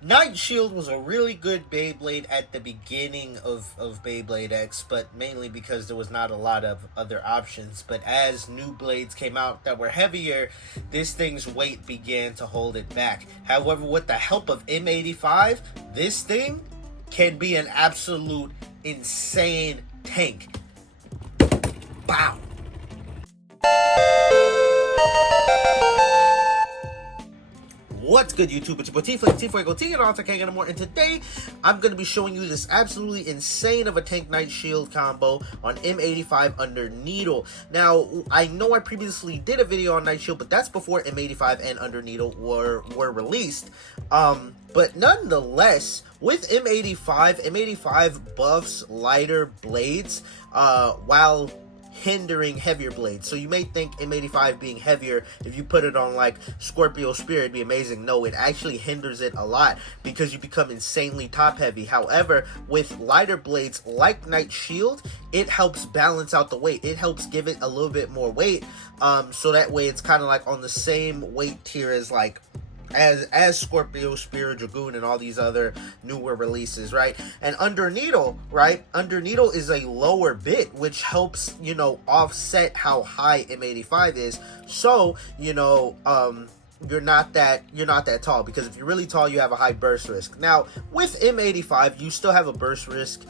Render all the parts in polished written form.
Night Shield was a really good Beyblade at the beginning of Beyblade X, but mainly because there was not a lot of other options. But as new blades came out that were heavier, this thing's weight began to hold it back. However, with the help of M85, this thing can be an absolute insane tank. Wow. What's good, YouTube? It's your boy T4 and today I'm going to be showing you this absolutely insane of a tank Night Shield combo on M85 under Needle. Now, I know I previously did a video on Night Shield, but that's before M85 and under Needle were released. But nonetheless, with M85 buffs lighter blades while hindering heavier blades. So you may think M85 being heavier, if you put it on like Scorpio Spear, it'd be amazing. No, it actually hinders it a lot because you become insanely top heavy. However, with lighter blades like Night Shield, it helps balance out the weight. It helps give it a little bit more weight, so that way it's kind of like on the same weight tier as like as Scorpio, Spear, Dragoon, and all these other newer releases, right? And under Needle, right? Under Needle is a lower bit, which helps, you know, offset how high M85 is. So, you know, you're not that tall, because if you're really tall, you have a high burst risk. Now, with M85, you still have a burst risk.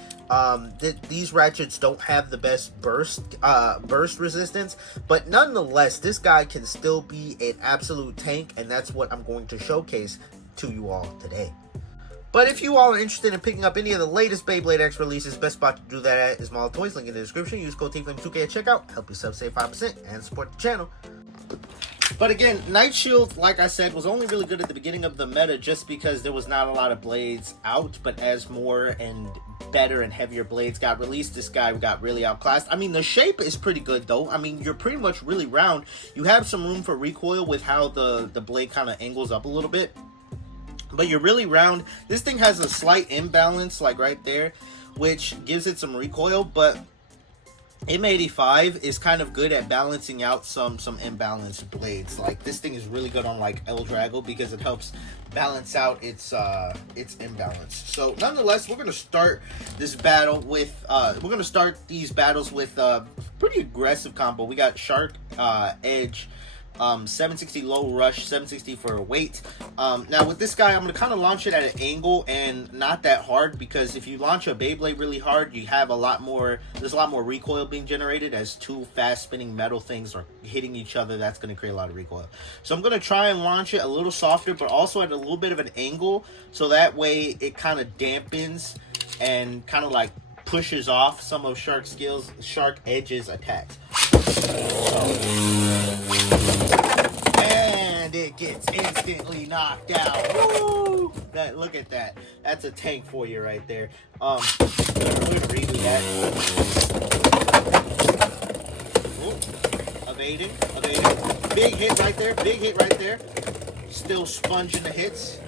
These ratchets don't have the best burst resistance, but nonetheless, this guy can still be an absolute tank, and that's what I'm going to showcase to you all today. But if you all are interested in picking up any of the latest Beyblade X releases, best spot to do that at is Mall Toys, link in the description. Use code TFLAME2K at checkout, help yourself save 5% and support the channel. But again, Night Shield, like I said, was only really good at the beginning of the meta just because there was not a lot of blades out. But as more and better and heavier blades got released, this guy got really outclassed. I mean, the shape is pretty good, though. I mean, you're pretty much really round. You have some room for recoil with how the blade kind of angles up a little bit. But you're really round. This thing has a slight imbalance, like right there, which gives it some recoil, but M85 is kind of good at balancing out some imbalanced blades. Like, this thing is really good on like El Drago because it helps balance out its imbalance. So nonetheless, we're gonna start this battle with these battles with pretty aggressive combo. We got Shark, Edge, 760 low rush, 760 for weight. Now with this guy, I'm gonna kind of launch it at an angle and not that hard, because if you launch a Beyblade really hard, you have there's a lot more recoil being generated as two fast spinning metal things are hitting each other. That's gonna create a lot of recoil. So I'm gonna try and launch it a little softer, but also at a little bit of an angle, so that way it kind of dampens and kind of like pushes off some of Shark Edge's attacks. And it gets instantly knocked out. Woo! Look at that. That's a tank for you right there. We're gonna redo that. Ooh. Evading. Big hit right there. Still sponging the hits.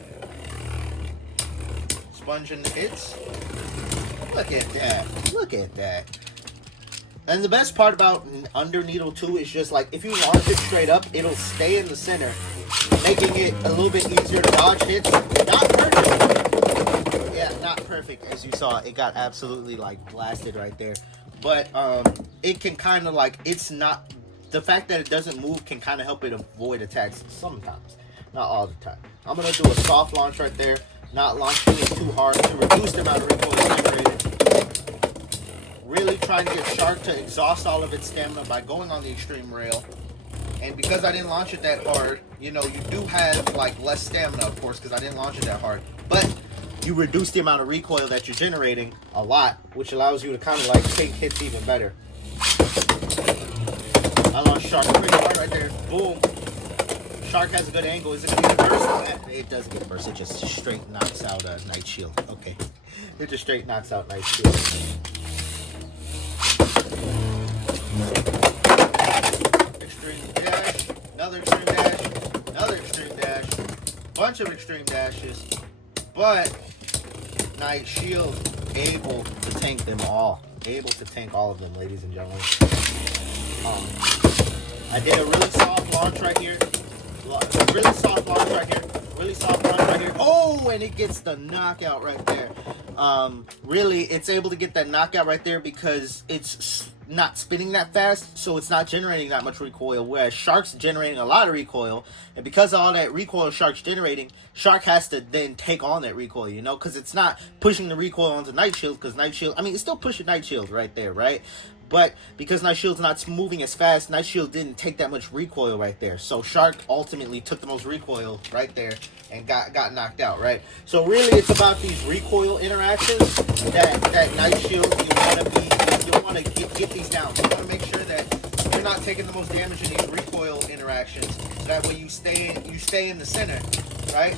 Look at that. And the best part about under Needle 2 is just like, if you launch it straight up, it'll stay in the center, making it a little bit easier to dodge hits. Not perfect. Yeah, not perfect. As you saw, it got absolutely like blasted right there. But it can kind of like, the fact that it doesn't move can kind of help it avoid attacks sometimes. Not all the time. I'm going to do a soft launch right there, not launching it too hard to reduce the amount of recoil generated. Really trying to get Shark to exhaust all of its stamina by going on the extreme rail. And because I didn't launch it that hard, you know, you do have like less stamina, of course, because I didn't launch it that hard. But you reduce the amount of recoil that you're generating a lot, which allows you to kind of like take hits even better. I launched Shark pretty hard right there. Boom. Shark has a good angle. Is it going to get a burst? It doesn't get a burst. It just straight knocks out Night Shield. Okay. It just straight knocks out Night Shield. Extreme dash, another extreme dash, bunch of extreme dashes, but Night Shield able to tank them all. Able to tank all of them, ladies and gentlemen. I did a really soft launch right here. Really soft launch right here. Oh, and it gets the knockout right there. Really, it's able to get that knockout right there because it's not spinning that fast, so it's not generating that much recoil, whereas Shark's generating a lot of recoil, and because of all that recoil Shark's generating, Shark has to then take on that recoil, you know, because it's not pushing the recoil onto Night Shield, because Night Shield, I mean, it's still pushing Night Shield right there, right? But because Night Shield's not moving as fast, Night Shield didn't take that much recoil right there. So Shark ultimately took the most recoil right there and got knocked out, right? So really, it's about these recoil interactions that Night Shield, you want to get these down. You want to make sure that you're not taking the most damage in these recoil interactions. So that way you stay in the center, right?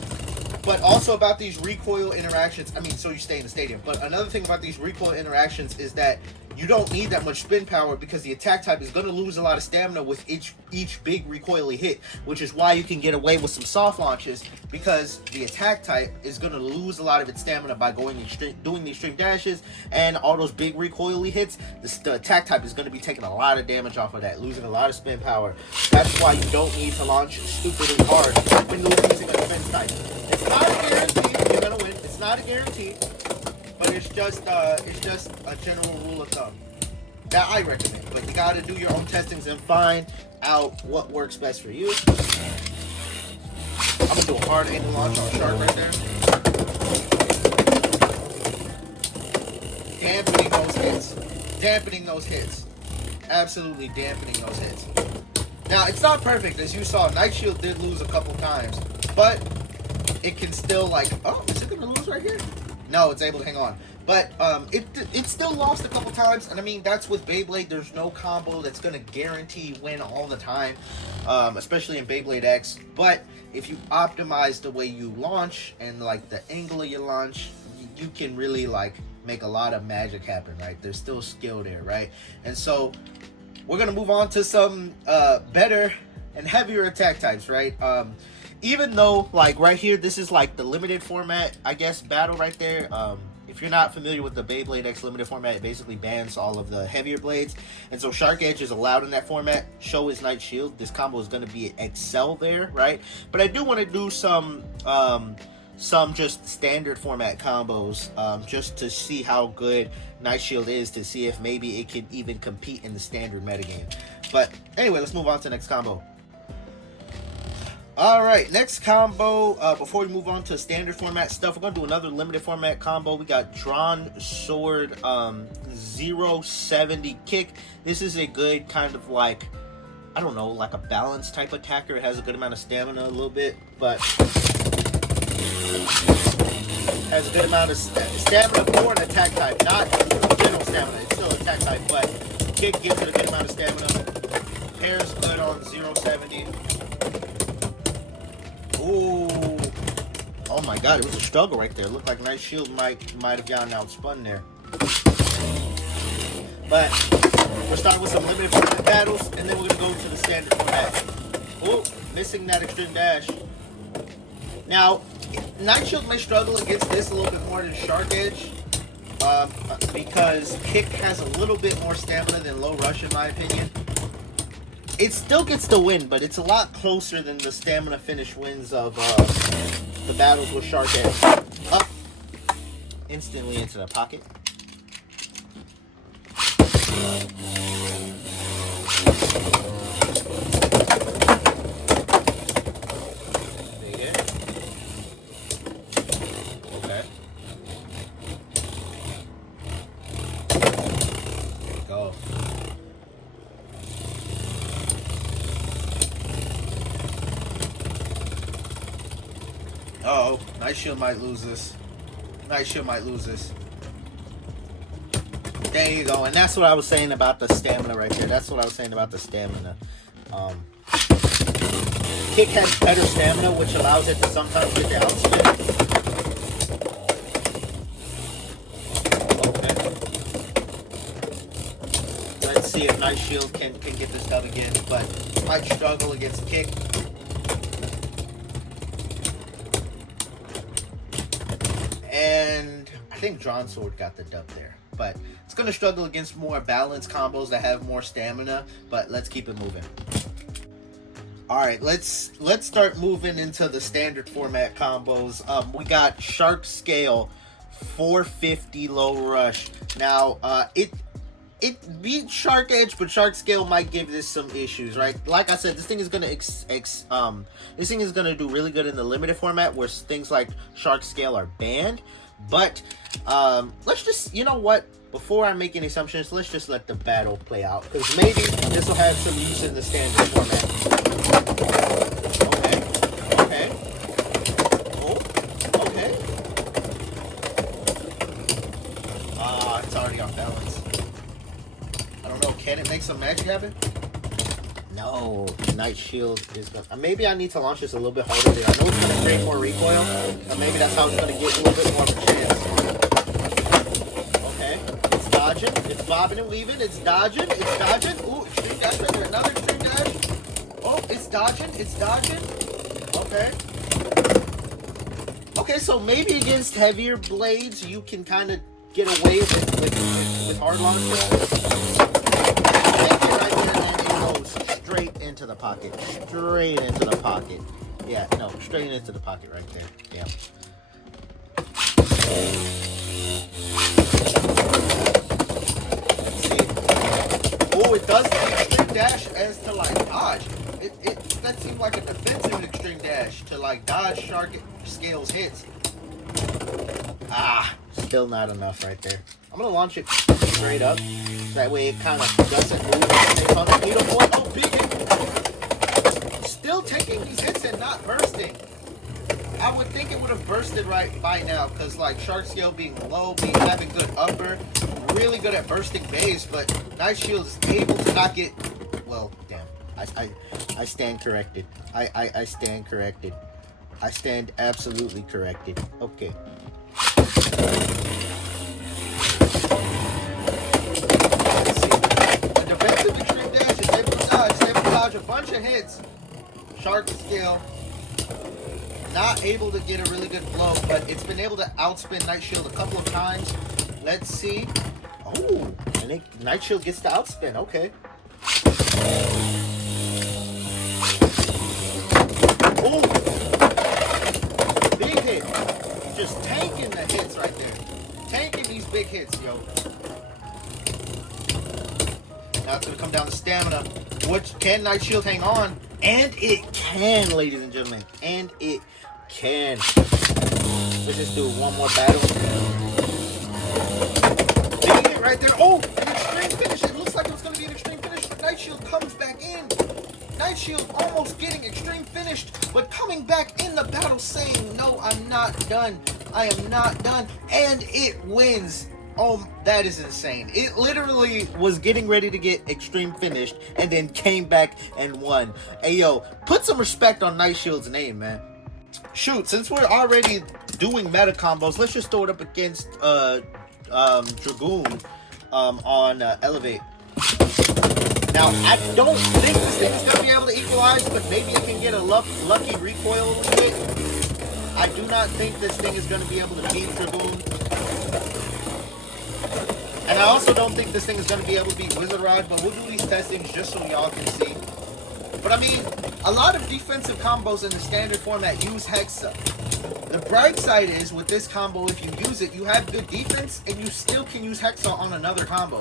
But also about these recoil interactions, I mean, so you stay in the stadium. But another thing about these recoil interactions is that you don't need that much spin power because the attack type is going to lose a lot of stamina with each big recoily hit, which is why you can get away with some soft launches, because the attack type is going to lose a lot of its stamina by doing the extreme dashes and all those big recoily hits. The attack type is going to be taking a lot of damage off of that, losing a lot of spin power. That's why you don't need to launch stupidly hard when you're using a defense type. It's not a guarantee you're going to win. It's not a guarantee. But it's just a general rule of thumb that I recommend. But you got to do your own testings and find out what works best for you. I'm going to do a hard angle launch on Shark right there. Dampening those hits. Dampening those hits. Absolutely dampening those hits. Now, it's not perfect. As you saw, Night Shield did lose a couple times. But it can still, like, oh, is it going to lose right here? No, it's able to hang on. But it still lost a couple times. And I mean, that's with Beyblade. There's no combo that's going to guarantee win all the time. Especially in Beyblade X. But if you optimize the way you launch and like the angle of your launch, you can really like make a lot of magic happen, right? There's still skill there, right? And so we're going to move on to some better and heavier attack types, right? Even though, like, right here, this is, like, the limited format, I guess, battle right there. If you're not familiar with the Beyblade X limited format, it basically bans all of the heavier blades. And so Shark Edge is allowed in that format. Show is Night Shield. This combo is going to be excel there, right? But I do want to do some just standard format combos just to see how good Night Shield is, to see if maybe it can even compete in the standard metagame. But anyway, let's move on to the next combo. Alright, next combo, before we move on to standard format stuff, we're going to do another limited format combo. We got Dran Sword 070 Kick. This is a good kind of like, I don't know, like a balanced type attacker. It has a good amount of stamina a little bit, but has a good amount of stamina for an attack type. Not general stamina, it's still attack type, but Kick gives it a good amount of stamina. Pairs good on 070. Ooh. Oh my god, it was a struggle right there. It looked like Night Shield might have gotten outspun there. But we're starting with some limited format battles, and then we're gonna go to the standard format. Oh, missing that extreme dash. Now, Night Shield may struggle against this a little bit more than Shark Edge, because Kick has a little bit more stamina than Low Rush, in my opinion. It still gets the win, but it's a lot closer than the stamina finish wins of the battles with Shark Edge. Up, instantly into the pocket. Okay. There you go. Uh-oh, Night Shield might lose this. Night Shield might lose this. There you go, and that's what I was saying about the stamina right there. That's what I was saying about the stamina. Kick has better stamina, which allows it to sometimes get the outspin. Okay. Let's see if Night Shield can get this done again, but might struggle against Kick. And I think Dran Sword got the dub there. But it's going to struggle against more balanced combos that have more stamina. But let's keep it moving. All right, let's start moving into the standard format combos. We got Shark Scale, 450 low rush. Now, it beats Shark Edge, but Shark Scale might give this some issues, right? Like I said, this thing is gonna this thing is gonna do really good in the limited format, where things like Shark Scale are banned. But let's just, you know what? Before I make any assumptions, let's just let the battle play out, because maybe this will have some use in the standard format. Okay. Oh, okay. It's already off balance. I don't know. Can it make some magic happen? No. Night Shield is gonna... maybe I need to launch this a little bit harder there. I know it's going to create more recoil. Maybe that's how it's going to get a little bit more of a chance. Okay. It's dodging. It's bobbing and weaving. It's dodging. It's dodging. Ooh, extreme dash right there. Another extreme dash. Oh, it's dodging. It's dodging. Okay. Okay, so maybe against heavier blades, you can kind of get away with hard launch. Right there, and then it goes straight into the pocket. Straight into the pocket. Yeah, no, straight into the pocket right there. Yeah. Let's see. Oh, it does the extreme dash as to like dodge. That seemed like a defensive extreme dash to like dodge Shark Scale's hits. Still not enough right there. I'm gonna launch it straight up. That way it kind of doesn't move. Oh, big hit. Still taking these hits and not bursting. I would think it would have bursted right by now, because like Shark Scale being low, having good upper, really good at bursting base, but Night Shield is able to not get. Well, damn. I stand corrected. I stand corrected. I stand absolutely corrected. Okay. Let's see. The defensive extreme dash is able to dodge. It's able to dodge a bunch of hits. Shark Scale not able to get a really good blow, but it's been able to outspin Night Shield a couple of times. Let's see. Oh, and Night Shield gets to outspin. Okay. Oh, big hit. Just tanking the hits right there. Tanking these big hits, yo. Now it's going to come down to stamina. What can Night Shield hang on? And it can, ladies and gentlemen. And it can. Let's just do one more battle. Big hit right there. Oh, an extreme finish. It looks like it was going to be an extreme finish, but Night Shield comes back in. Night Shield almost getting extreme finished, but coming back in the battle saying, no, I'm not done. I am not done. And it wins. Oh, that is insane. It literally was getting ready to get extreme finished and then came back and won. Hey, yo, put some respect on Night Shield's name, man. Shoot, since we're already doing meta combos, let's just throw it up against Dragoon on Elevate. Now, I don't think this thing is going to be able to equalize, but maybe it can get a lucky recoil a little bit. I do not think this thing is going to be able to beat Dragoon. And I also don't think this thing is going to be able to beat Wizard Rod, but we'll do these testings just so y'all can see. But I mean, a lot of defensive combos in the standard format use Hexa. The bright side is, with this combo, if you use it, you have good defense, and you still can use Hexa on another combo.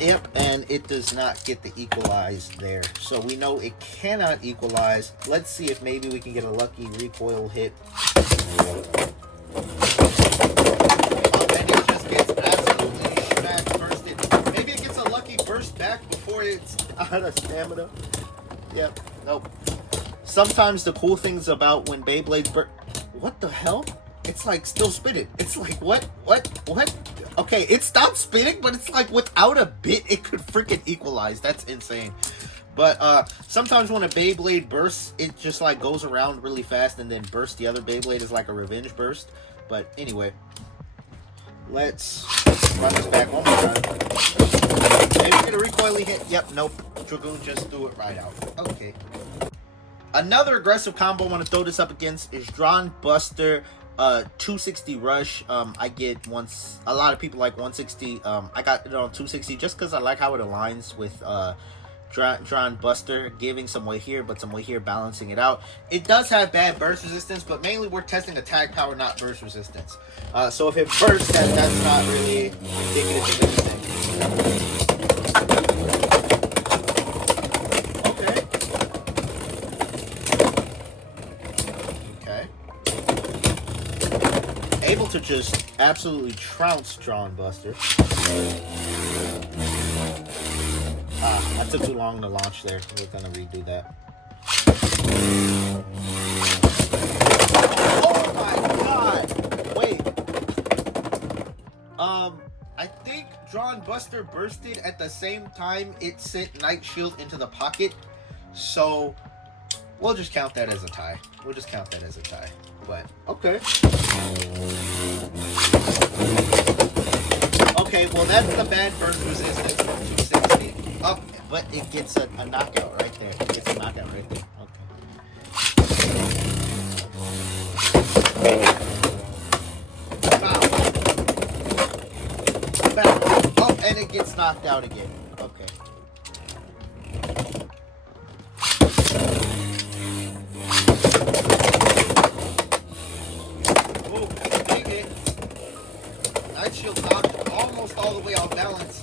Yep, and it does not get the equalize there. So we know it cannot equalize. Let's see if maybe we can get a lucky recoil hit. And it just gets absolutely smack bursted. Maybe it gets a lucky burst back before it's out of stamina. Yep, nope. Sometimes the cool things about when Beyblades burst... What the hell? It's like still spinning. It's like, what? Okay, it stopped spinning, but it's like without a bit, it could freaking equalize. That's insane. But sometimes when a Beyblade bursts, it just like goes around really fast and then bursts the other Beyblade as like a revenge burst. But anyway, let's run this back one more time. Maybe get a recoiling hit. Yep, nope. Dragoon just threw it right out. Okay. Another aggressive combo I want to throw this up against is Dran Buster 260 Rush. I get once, a lot of people like 160. I got it on 260 just because I like how it aligns with Dran Buster, giving some weight here, but some weight here, balancing it out. It does have bad burst resistance, but mainly we're testing attack power, not burst resistance. So if it bursts, that's not really indicative of anything. Okay. Able to just absolutely trounce Dran Buster. I took too long to launch there. We're gonna redo that. Oh my god! Wait. I think Dran Buster bursted at the same time it sent Night Shield into the pocket. So we'll just count that as a tie. But okay. Okay, well that's the bad burst resistance from 260. Oh, but it gets a knockout right there. It gets a knockout right there. Okay. Bow. Oh, and it gets knocked out again. Okay. Oh, big hit. Night Shield knocked almost all the way off balance.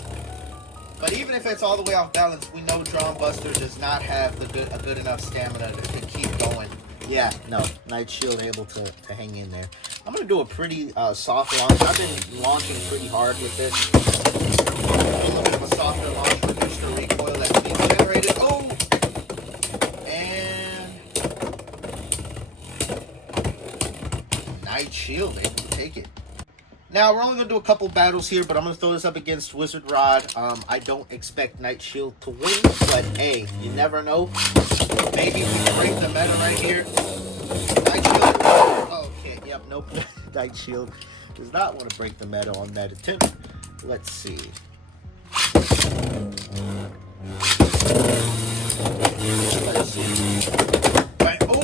But even if it's all the way off balance, we know Dran Buster does not have a good enough stamina to keep going. Yeah, no, Night Shield able to hang in there. I'm going to do a pretty soft launch. I've been launching pretty hard with this. A little bit of a softer launch, reduce the recoil that's being generated. Oh! And Night Shield able to take it. Now, we're only going to do a couple battles here, but I'm going to throw this up against Wizard Rod. I don't expect Night Shield to win, but hey, you never know. Maybe we can break the meta right here. Night Shield. Okay, yep, nope. Night Shield does not want to break the meta on that attempt. Let's see. Right, oh,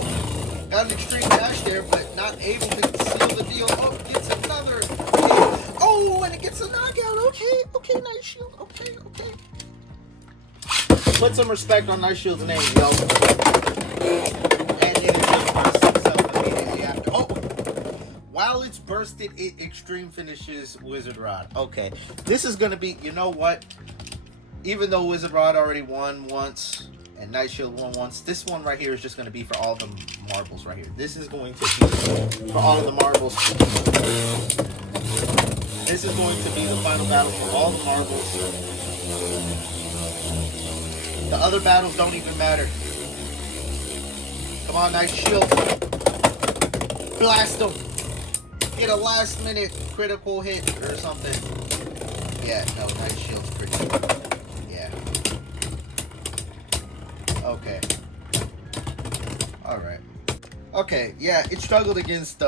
got an extreme dash there, but not able to seal the deal. Oh, gets another hit. Oh, and it gets a knockout. Okay, Night Shield. Okay. Put some respect on Night Shield's name, yo. And it just bursts itself immediately after. Oh, while it's bursted, it extreme finishes Wizard Rod. Okay, this is gonna be. You know what? Even though Wizard Rod already won once and Night Shield won once, this one right here is just going to be for all the marbles right here. This is going to be for all of the marbles. This is going to be the final battle for all the marbles. The other battles don't even matter. Come on, Night Shield. Blast them. Get a last minute critical hit or something. Yeah, no, Night Shield's pretty good. Okay. Alright. Okay, yeah, it struggled against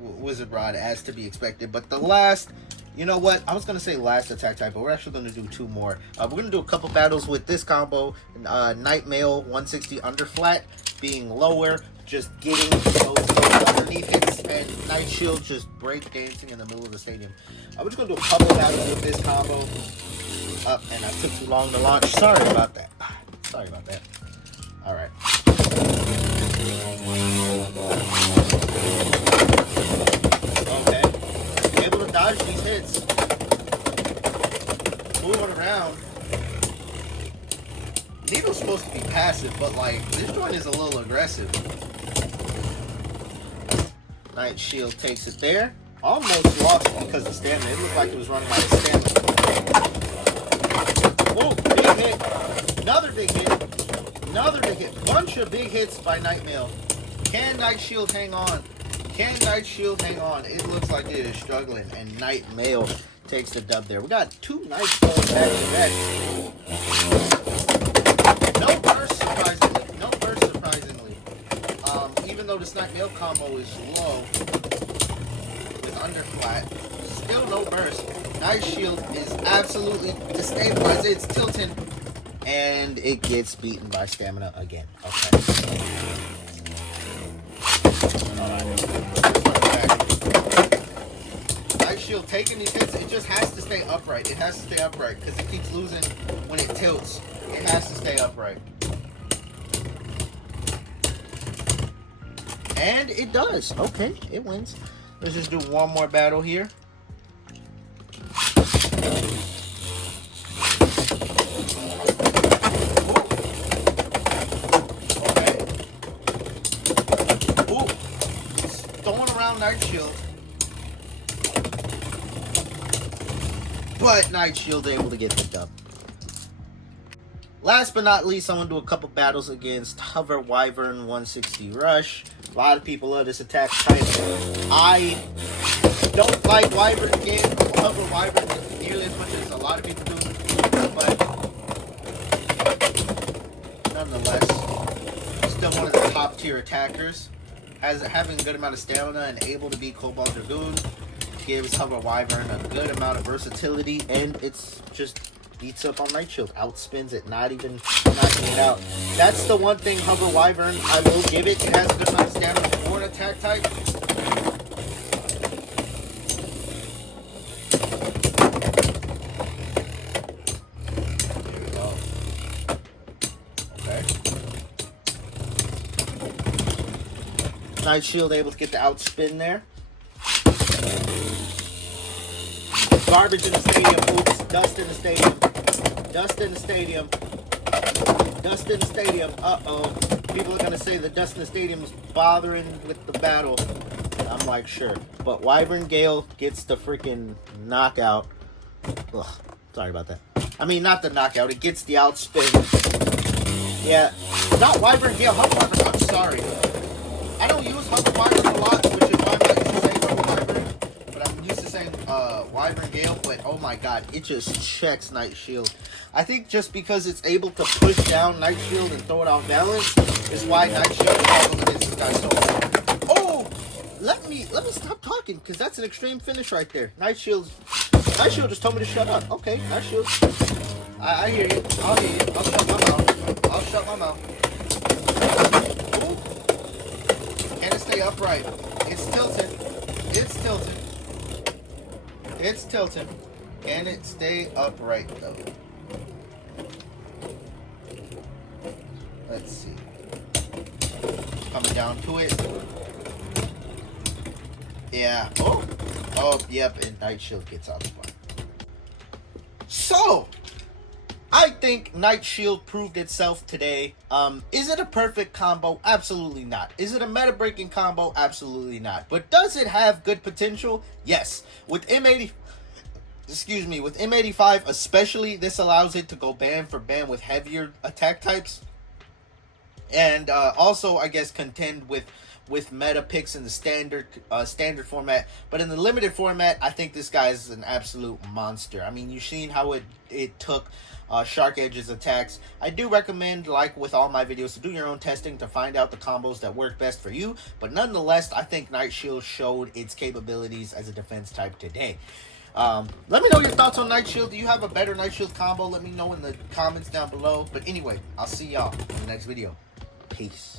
Wizard Rod as to be expected, but the last, you know what, I was going to say last attack type, but we're actually going to do two more. We're going to do a couple battles with this combo, Night Mail 160 under flat being lower, just getting those underneath hits, and Night Shield just break dancing in the middle of the stadium. I'm just going to do a couple battles with this combo. And I took too long to launch. Sorry about that. All right. Okay. Able to dodge these hits. Moving around. Needle's supposed to be passive, but like this joint is a little aggressive. Night Shield takes it there. Almost lost because of stamina. It looked like it was running out of stamina. Whoa, big hit. Another big hit. Bunch of big hits by Night Mail. Can Night Shield hang on? It looks like it is struggling, and Night Mail takes the dub there. We got two Nights going back to back. No burst, surprisingly. Even though this Night Mail combo is low with underflat, still no burst. Night Shield is absolutely destabilized. It's tilting. And it gets beaten by stamina again. Okay. Night Shield taking these hits. It just has to stay upright. Because it keeps losing when it tilts. It has to stay upright. And it does. Okay, it wins. Let's just do one more battle here. Okay. Ooh. Throwing around Night Shield. But Night Shield able to get the dub. Last but not least, I'm going to do a couple battles against Hover Wyvern 160 Rush. A lot of people love this attack type. I don't like Wyvern game, Hover Wyvern nearly as much as a lot of people do. But nonetheless, still one of the top tier attackers. Having a good amount of stamina and able to beat Cobalt Dragoon gives Hover Wyvern a good amount of versatility, and it's just beats up on Night Shield, outspins it, not even knocking it out. That's the one thing Hover Wyvern I will give it. It has a good amount of stamina for an attack type. There we go. Okay. Night Shield able to get the outspin there. Garbage in the stadium. Oops. Dust in the stadium. Dust in the stadium. Dust in the stadium. Uh-oh. People are going to say the dust in the stadium is bothering with the battle. I'm like, sure. But Wyvern Gale gets the freaking knockout. Ugh. Sorry about that. I mean, not the knockout. It gets the outspin. Yeah. Not Wyvern Gale. Hover Wyvern. I'm sorry. I don't use Hover Wyvern a lot, which is why I'm not used to saying Hover Wyvern. But I'm used to saying Wyvern Gale. But oh my god, it just checks Night Shield. I think just because it's able to push down Night Shield and throw it off balance is why Night Shield struggles against this guy so much. Oh! Let me stop talking, because that's an extreme finish right there. Night Shield just told me to shut up. Okay, Night Shield. I hear you. I'll hear you. I'll shut my mouth. I'll shut my mouth. Ooh. Can it stay upright? It's tilted. It's tilted. It's tilted. Can it stay upright, though? Let's see. Coming down to it. Yeah. Oh. Oh, yep. And Night Shield gets out of play. So, I think Night Shield proved itself today. Is it a perfect combo? Absolutely not. Is it a meta-breaking combo? Absolutely not. But does it have good potential? Yes. With M85 especially, this allows it to go band for band with heavier attack types. And also, I guess, contend with meta picks in the standard format. But in the limited format, I think this guy is an absolute monster. I mean, you've seen how it took Shark Edge's attacks. I do recommend, like with all my videos, to do your own testing to find out the combos that work best for you. But nonetheless, I think Night Shield showed its capabilities as a defense type today. Let me know your thoughts on Night Shield. Do you have a better Night Shield combo? Let me know in the comments down below. But anyway, I'll see y'all in the next video. Peace.